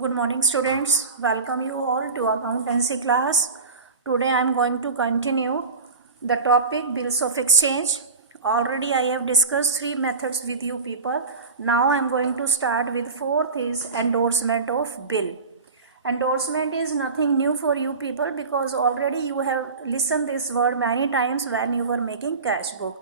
Good morning students, welcome you all to accountancy class. Today I am going to continue the topic bills of exchange. Already I have discussed three methods with you people. Now I am going to start with fourth is endorsement of bill. Endorsement is nothing new for you people because already you have listened this word many times when you were making cash book.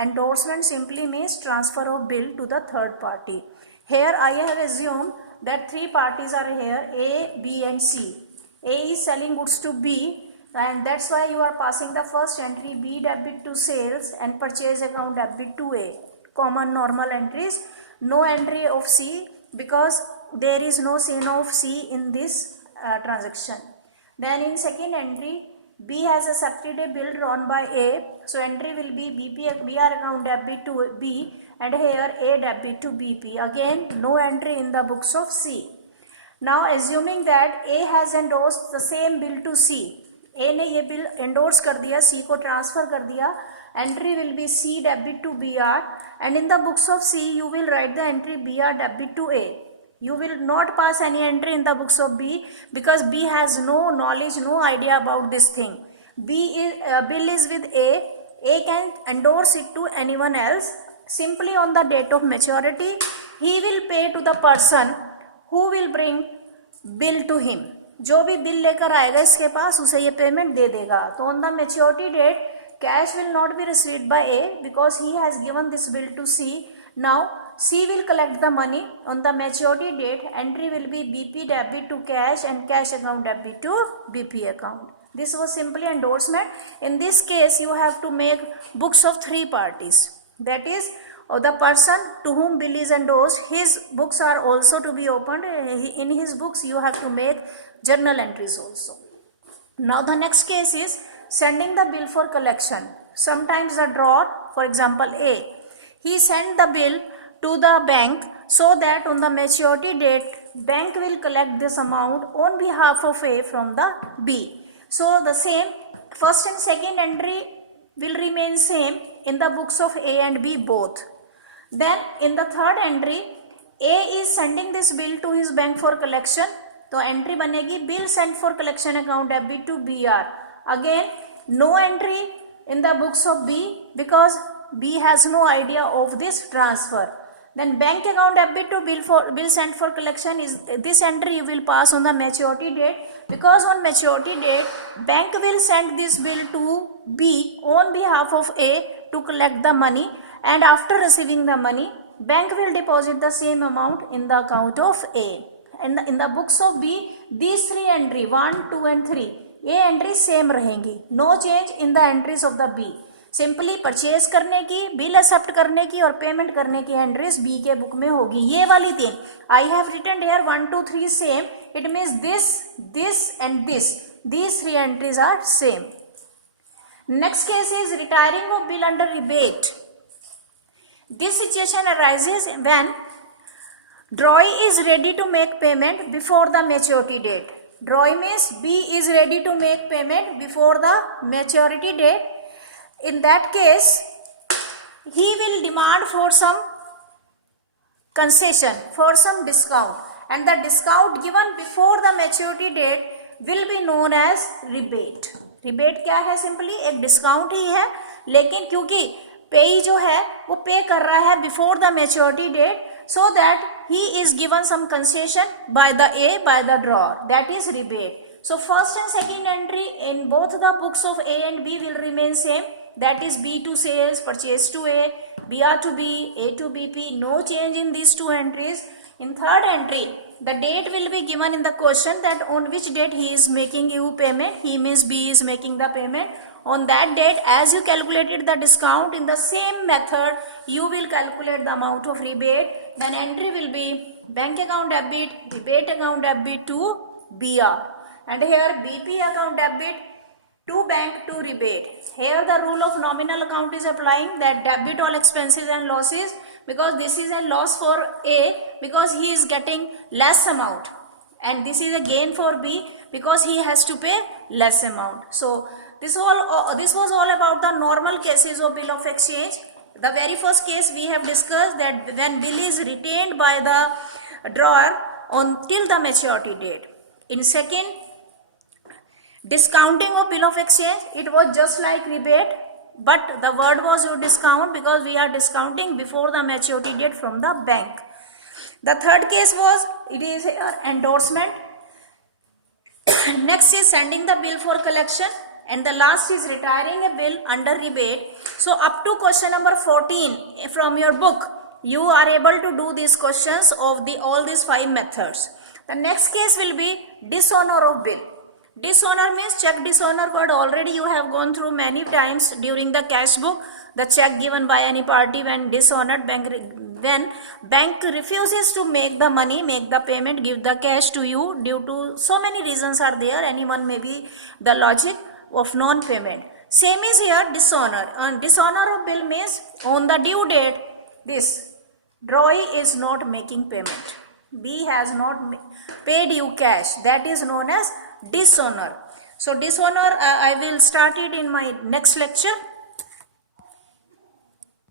Endorsement simply means transfer of bill to the third party. Here I have assumed that three parties are here, A, B and C. A is selling goods to B and that's why you are passing the first entry B debit to sales and purchase account debit to A. Common normal entries. No entry of C because there is no sin of C in this transaction. Then in second entry, B has accepted a bill drawn by A, so entry will be BR account debit to B and here A debit to BP. Again, no entry in the books of C. Now assuming that A has endorsed the same bill to C, A ने ये bill endorse कर दिया, C को transfer कर दिया, entry will be C debit to BR and in the books of C you will write the entry BR debit to A. You will not pass any entry in the books of B because B has no knowledge, no idea about this thing. Bill is with A can endorse it to anyone else. Simply on the date of maturity, he will pay to the person who will bring bill to him. जो भी bill लेकर आएगा इसके पास उसे ये payment दे देगा. तो on the maturity date, cash will not be received by A because he has given this bill to C. Now C will collect the money on the maturity date. Entry will be BP debit to cash and cash account debit to BP account. This was simply endorsement. In this case, you have to make books of three parties. That is, the person to whom bill is endorsed, his books are also to be opened. In his books, you have to make journal entries also. Now the next case is sending the bill for collection. Sometimes the drawer, for example A, he sent the bill to the bank so that on the maturity date, bank will collect this amount on behalf of A from the B. So the same first and second entry will remain same in the books of A and B both. Then in the third entry, A is sending this bill to his bank for collection. तो entry बनेगी bill sent for collection account debit to BR. Again, no entry in the books of B because B has no idea of this transfer. Then bank account debit to bill sent for collection is this entry you will pass on the maturity date because on maturity date bank will send this bill to B on behalf of A to collect the money and after receiving the money bank will deposit the same amount in the account of A. And in the books of B these three entry 1, 2 and 3 A entry same रहेंगी. No change in the entries of the B. Simply purchase करने की, bill accept करने की और payment करने की entries B के book में होगी. ये वाली तीन I have written here 1, 2, 3 same. It means this and this. These three entries are same. Next case is retiring of bill under rebate. This situation arises when drawee is ready to make payment before the maturity date. Drawee means B is ready to make payment before the maturity date. In that case, he will demand for some concession, for some discount, and the discount given before the maturity date will be known as rebate. Rebate क्या है? Simply एक discount ही है, लेकिन क्योंकि पेई जो है वो पे कर रहा है before the maturity date, so that he is given some concession by the A, by the drawer. That is rebate. So first and second entry in both the books of A and B will remain same. That is B to sales, purchase to A, BR to B, A to BP. No change in these two entries. In third entry, the date will be given in the question that on which date he is making you payment. He means B is making the payment. On that date, as you calculated the discount in the same method, you will calculate the amount of rebate. Then entry will be bank account debit, rebate account debit to BR. And here BP account debit to bank to rebate. Here the rule of nominal account is applying, that debit all expenses and losses, because this is a loss for A because he is getting less amount, and this is a gain for B because he has to pay less amount. So this was all about the normal cases of bill of exchange. The very first case we have discussed that when bill is retained by the drawer, until the maturity date. In second, discounting of bill of exchange, it was just like rebate, but the word was you discount because we are discounting before the maturity date from the bank. The third case was, it is endorsement. Next is sending the bill for collection, and the last is retiring a bill under rebate. So up to question number 14 from your book, you are able to do these questions of all these 5 methods. The next case will be dishonor of bill. Dishonor means check dishonor word already you have gone through many times during the cash book. The check given by any party when dishonored, when bank refuses to make the money, make the payment, give the cash to you due to so many reasons are there. Anyone may be the logic of non-payment. Same is here, dishonor. Dishonor of bill means on the due date, this drawee is not making payment. B has not paid you cash. That is known as dishonor. So dishonor, I will start it in my next lecture.